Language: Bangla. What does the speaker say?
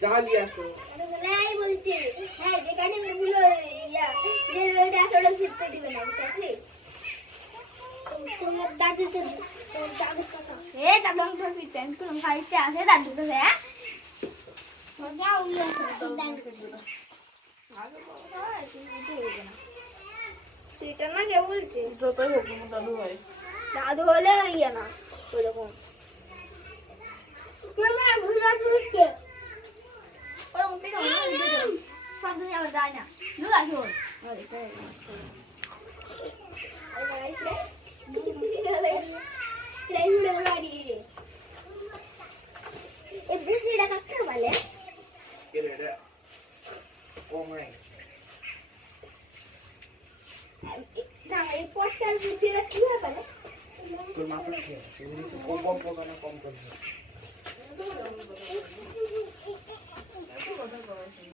জালি আসো নাই বলছি হ্যাঁ যেখানে গুলো ইয়া যে রোড আসলে ফিরতে দিবে না বুঝলি তোমার দাদু তো তোর দাদুর কথা এ দাদু তো ফিরতে আমি কোন খাইতে আছে দাদু তো হ্যাঁ মজা উইয়া সেটা না কে বলছে যতই হোক দাদু হয় দাদু হলে ইয়া না ওরকম মা ভুলা বুঝতে ওরকম থেকে সব ধরে আবার যায় না দুলা শোন তোর মাথা কি আছে কম কম করছে